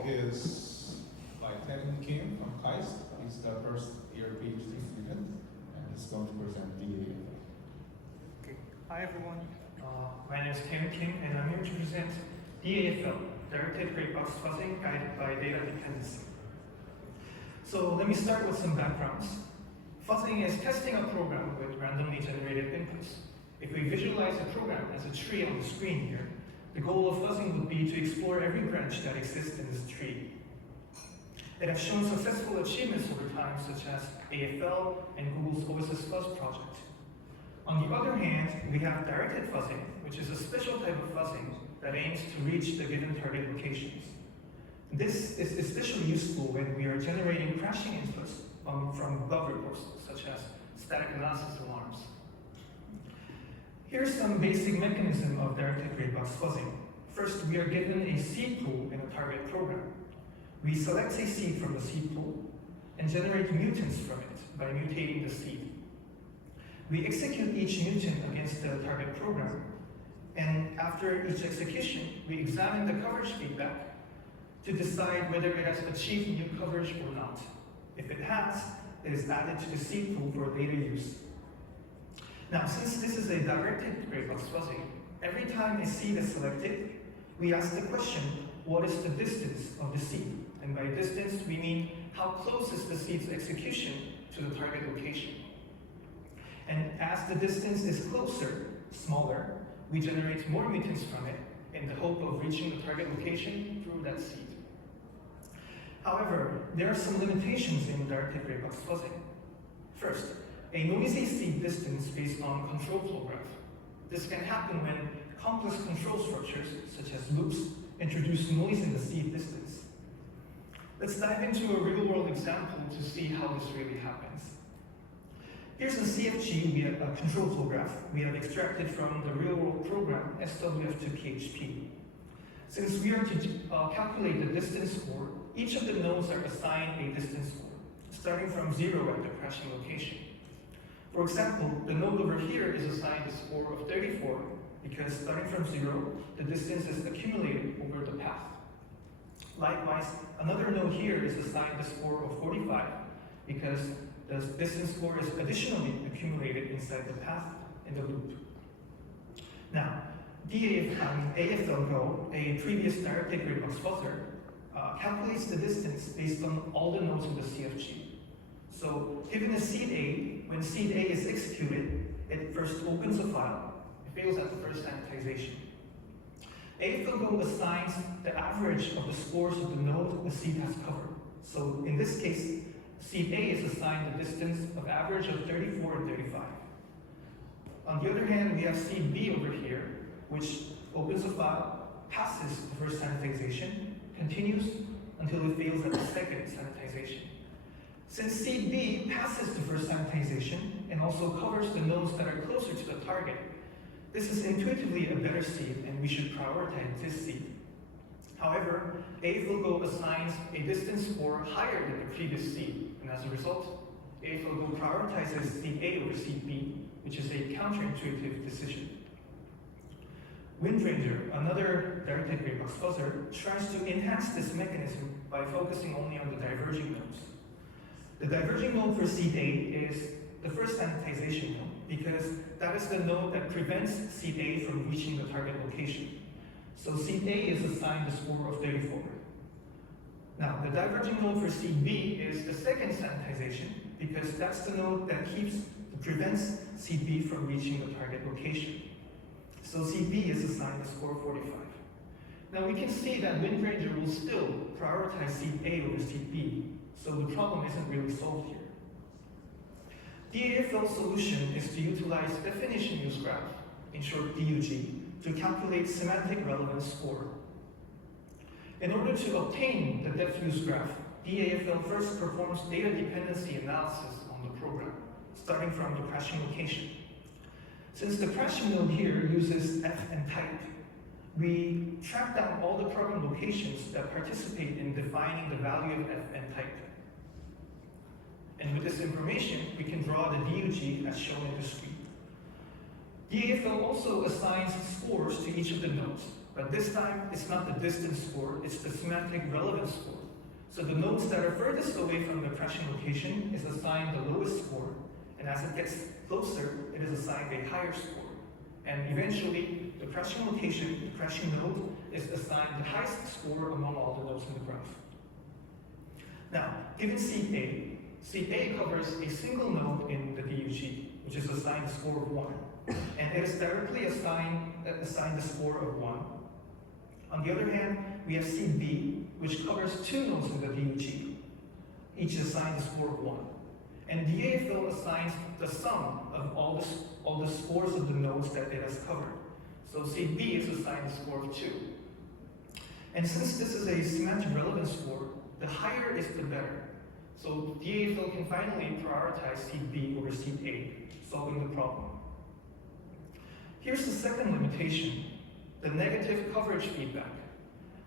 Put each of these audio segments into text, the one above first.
talk is by Kevin Kim from KAIST. He's the first year PhD student, and he's going to present DAFL. Okay. Hi everyone. My name is Kevin Kim, and I'm here to present DAFL, Directed Gray Box Fuzzing Guided by Data Dependency. So let me start with some backgrounds. Fuzzing is testing a program with randomly generated inputs. If we visualize the program as a tree on the screen here, the goal of fuzzing would be to explore every branch that exists in this tree. It has shown successful achievements over time, such as AFL and Google's OSS Fuzz project. On the other hand, we have directed fuzzing, which is a special type of fuzzing that aims to reach the given target locations. This is especially useful when we are generating crashing inputs from bug reports, such as static analysis alarms. Here's some basic mechanism of directed gray box fuzzing. First, we are given a seed pool in a target program. We select a seed from the seed pool and generate mutants from it by mutating the seed. We execute each mutant against the target program, and after each execution, we examine the coverage feedback to decide whether it has achieved new coverage or not. If it has, it is added to the seed pool for later use. Now, since this is a directed gray box fuzzing, every time a seed is selected, we ask the question, what is the distance of the seed? And by distance, we mean how close is the seed's execution to the target location. And as the distance is closer, smaller, we generate more mutants from it in the hope of reaching the target location through that seed. However, there are some limitations in directed gray box fuzzing. First, a noisy seed distance based on control flow graph. This can happen when complex control structures, such as loops, introduce noise in the seed distance. Let's dive into a real-world example to see how this really happens. Here's a CFG, we have a control flow graph we have extracted from the real-world program SWF2PHP. Since we are to calculate the distance score, each of the nodes are assigned a distance score, starting from 0 at the crashing location. For example, the node over here is assigned a score of 34 because starting from 0, the distance is accumulated over the path. Likewise, another node here is assigned a score of 45 because the distance score is additionally accumulated inside the path in the loop. Now, AFL, a previous directed gray box fuzzer, calculates the distance based on all the nodes in the CFG. So, given a seed A, when seed A is executed, it first opens a file. It fails at the first sanitization. AFL assigns the average of the scores of the node the seed has covered. So, in this case, seed A is assigned the distance of average of 34 and 35. On the other hand, we have seed B over here, which opens a file, passes the first sanitization, continues until it fails at the second sanitization. Since seed B passes the first sanitization and also covers the nodes that are closer to the target, this is intuitively a better seed and we should prioritize this seed. However, AFLGO assigns a distance score higher than the previous seed, and as a result, AFLGO prioritizes seed A over seed B, which is a counterintuitive decision. WindRanger, another directed gray box fuzzer, tries to enhance this mechanism by focusing only on the diverging nodes. The diverging node for seed A is the first sanitization node because that is the node that prevents seed A from reaching the target location. So seed A is assigned a score of 34. Now, the diverging node for seed B is the second sanitization because that's the node that prevents seed B from reaching the target location. So seed B is assigned a score of 45. Now we can see that WindRanger will still prioritize seed A over seed B, so the problem isn't really solved here. The DAFL solution is to utilize definition use graph, in short DUG, to calculate semantic relevance score. In order to obtain the def use graph, DAFL first performs data dependency analysis on the program, starting from the crashing location. Since the crashing node here uses f and type, we track down all the program locations that participate in defining the value of f and type. And with this information, we can draw the DUG as shown in the screen. DAFL also assigns scores to each of the nodes But this time, it's not the distance score, it's the semantic relevance score. So the nodes that are furthest away from the crashing location is assigned the lowest score, and as it gets closer, it is assigned a higher score. And eventually, the crashing location, the crashing node, is assigned the highest score among all the nodes in the graph. Now, given seed A covers a single node in the DUG, which is assigned a score of 1, and it is directly assigned the score of 1. On the other hand, we have seed B, which covers 2 nodes in the DUG, each assigned a score of 1. And DAFL assigns the sum of all the scores of the nodes that it has covered. So seed B is assigned a score of 2. And since this is a semantic relevance score, the higher is the better. So DAFL can finally prioritize seed B over seed A, solving the problem. Here's the second limitation, the negative coverage feedback,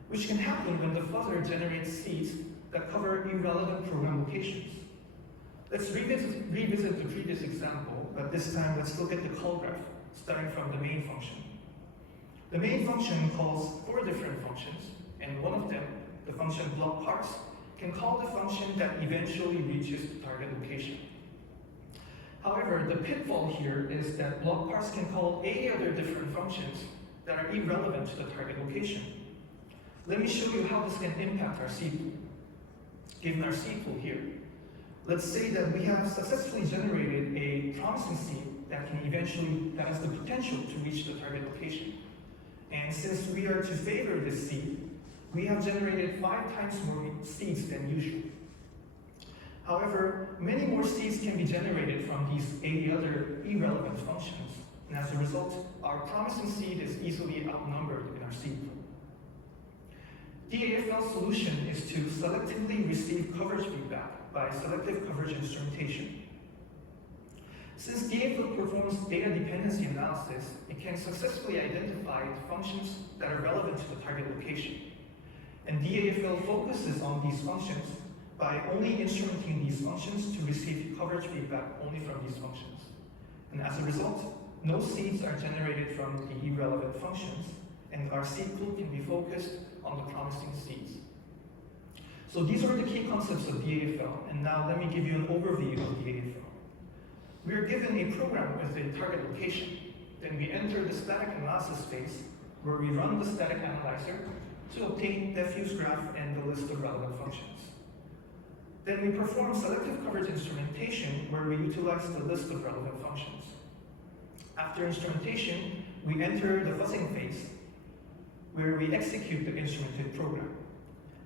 which can happen when the fuzzer generates seeds that cover irrelevant program locations. Let's revisit the previous example, but this time let's look at the call graph, starting from the main function. The main function calls 4 different functions, and one of them, the function block parse, can call the function that eventually reaches the target location. However, the pitfall here is that block parse can call 8 other different functions that are irrelevant to the target location. Let me show you how this can impact our seed pool. Given our seed pool here, let's say that we have successfully generated a promising seed that has the potential to reach the target location. And since we are to favor this seed, we have generated 5 times more seeds than usual. However, many more seeds can be generated from these 80 other irrelevant functions, and as a result, our promising seed is easily outnumbered in our seed pool. DAFL's solution is to selectively receive coverage feedback by selective coverage instrumentation. Since DAFL performs data dependency analysis, it can successfully identify functions that are relevant to the target location. And DAFL focuses on these functions by only instrumenting these functions to receive coverage feedback only from these functions. And as a result, no seeds are generated from the irrelevant functions, and our seed pool can be focused on the promising seeds. So these are the key concepts of DAFL, and now let me give you an overview of DAFL. We are given a program with a target location. Then we enter the static analysis phase, where we run the static analyzer to obtain diffuse graph and the list of relevant functions. Then we perform selective coverage instrumentation, where we utilize the list of relevant functions. After instrumentation, we enter the fuzzing phase, where we execute the instrumented program.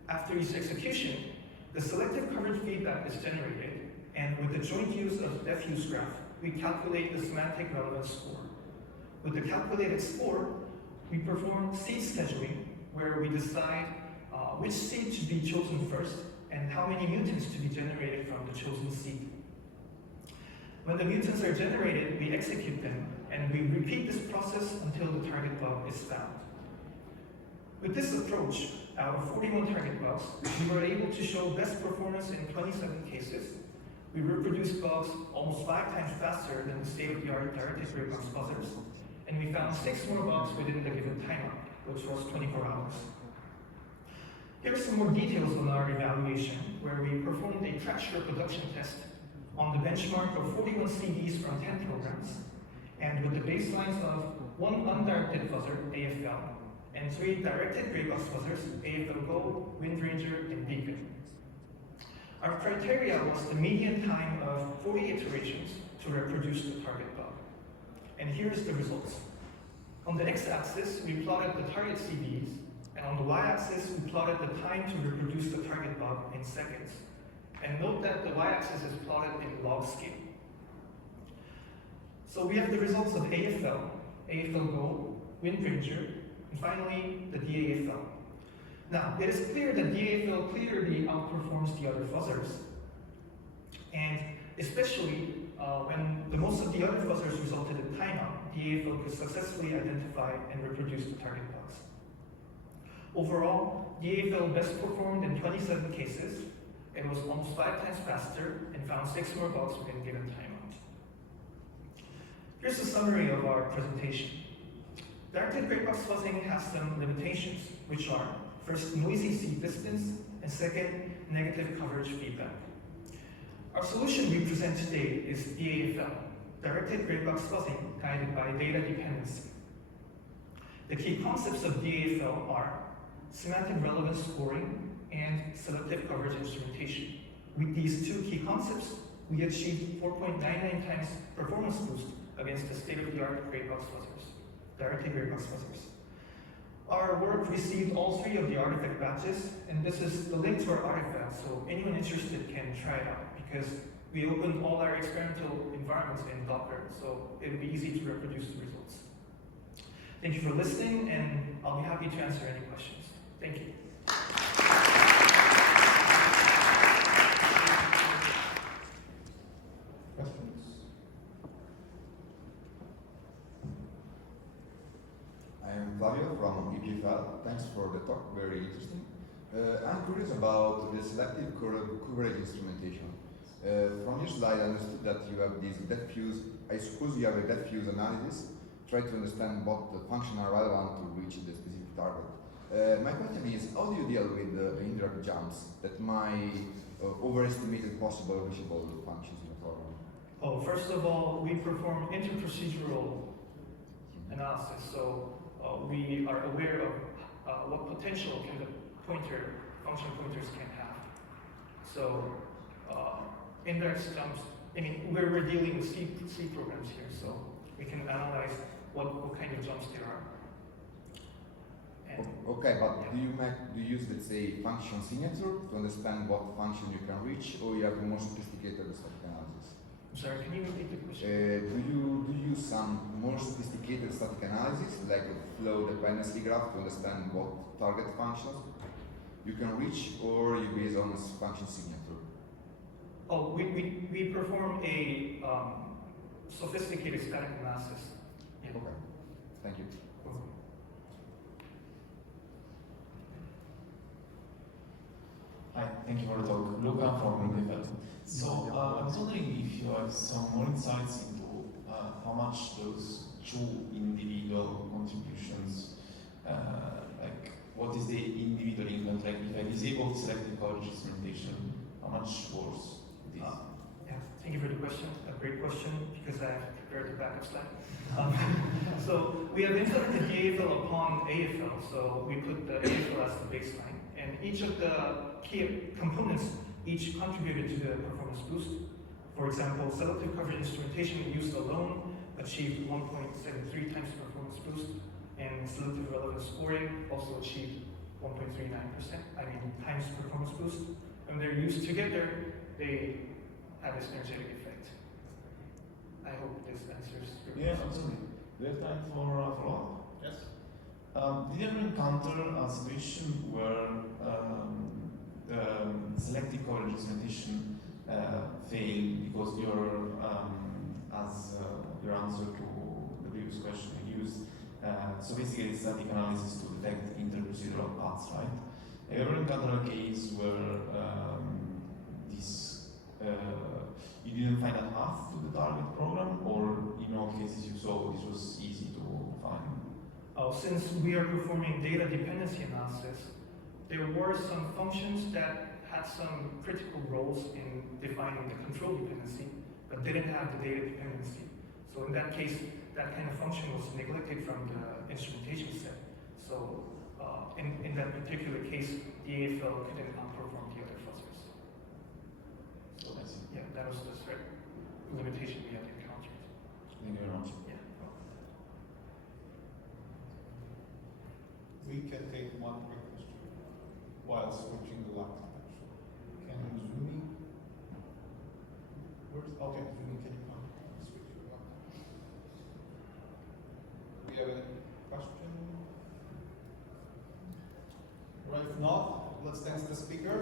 After each execution, the selective coverage feedback is generated, and with the joint use of diffuse graph, we calculate the semantic relevance score. With the calculated score, we perform seed scheduling, where we decide which seed should be chosen first and how many mutants to be generated from the chosen seed. When the mutants are generated, we execute them, and we repeat this process until the target bug is found. With this approach, out of 41 target bugs, we were able to show best performance in 27 cases. We reproduced bugs almost 5 times faster than the state-of-the-art directed gray box buzzers, and we found 6 more bugs within the given timeout, which was 24 hours. Here are some more details on our evaluation, where we performed a trash reproduction test on the benchmark of 41 CDs from 10 programs, and with the baselines of 1 undirected fuzzer, AFL, and 3 directed gray box fuzzers, AFL Go, Wind Ranger, and Beacon. Our criteria was the median time of 40 iterations to reproduce the target bug. And here's the results. On the x-axis, we plotted the target CDs, and on the y-axis, we plotted the time to reproduce the target bug in seconds. And note that the y-axis is plotted in log scale. So we have the results of AFL, AFL Go, Wind Ranger, and finally the DAFL. Now, it is clear that DAFL clearly outperforms the other fuzzers, and especially when the most of the other fuzzers resulted in timeout, DAFL could successfully identify and reproduce the target bugs. Overall, DAFL best performed in 27 cases. It was almost 5 times faster and found 6 more bugs within given timeout. Here's a summary of our presentation. Directed gray box fuzzing has some limitations, which are first, noisy seed distance, and second, negative coverage feedback. Our solution we present today is DAFL, Directed Gray Box Fuzzing guided by data dependency. The key concepts of DAFL are semantic relevance scoring and selective coverage instrumentation. With these two key concepts, we achieved 4.99 times performance boost against the state-of-the-art gray box fuzzers, directed gray box fuzzers. Our work received all three of the artifact badges, and this is the link to our artifact, so anyone interested can try it out, because we opened all our experimental environments in Docker, so it'll be easy to reproduce the results. Thank you for listening, and I'll be happy to answer any questions. Thank you. Questions? I am Flavio from EPFL. Thanks for the talk, very interesting. I'm curious about the selective coverage instrumentation. From your slide, I understood that you have this depth fuse. I suppose you have a depth fuse analysis. Try to understand what the function are relevant to reach the specific target. My question is, how do you deal with the indirect jumps that might overestimate possible reachable functions in the program? Oh, first of all, we perform interprocedural analysis, so we are aware of what potential can the function pointers can have. So indirect jumps, I mean, we're dealing with C programs here, so we can analyze what kind of jumps there are. And Okay, but yeah. do you use, let's say, function signature to understand what function you can reach, or you have more sophisticated static analysis? I'm sorry, can you repeat the question? Do you use some more sophisticated static analysis, like a flow dependency graph, to understand what target functions you can reach, or you base on a function signature? Oh, we perform a sophisticated static analysis. Yeah. Okay, thank you. Hi, thank you for the talk. Luca from DAFL. So I was wondering if you have some more insights into how much those two individual contributions, like what is the individual impact? Like if I disable selective coverage instrumentation, how much worse it is? Yeah, thank you for the question. A great question, because I have prepared the backup slide. So we have implemented DAFL upon AFL, so we put the AFL as the baseline, and each of the key components each contributed to the performance boost. For example, selective coverage instrumentation used alone achieved 1.73 times performance boost, and selective relevance scoring also achieved 1.39%, times performance boost. When they're used together, they have a synergetic effect. I hope this answers your Yeah, question. absolutely. Do you have time for a follow-up? Yes. Did you ever encounter a situation where selective coverage instrumentation failed because your answer to the previous question you used sophisticated static analysis to detect interprocedural paths, right? Have you ever encountered a case where you didn't find a path to the target program, or in all cases you saw this was easy to find? Since we are performing data dependency analysis, there were some functions that had some critical roles in defining the control dependency, but didn't have the data dependency. So in that case, that kind of function was neglected from the instrumentation set. So in that particular case, the AFL couldn't outperform the other fuzzers. So I see. yeah, that was the threat limitation we had encountered. Thank you very much. Yeah. We can take one quick question while switching the laptop. Can Zumi? Okay, Zumi, can you come switch your laptop? Do we have any question? Well, if not, let's thank the speaker.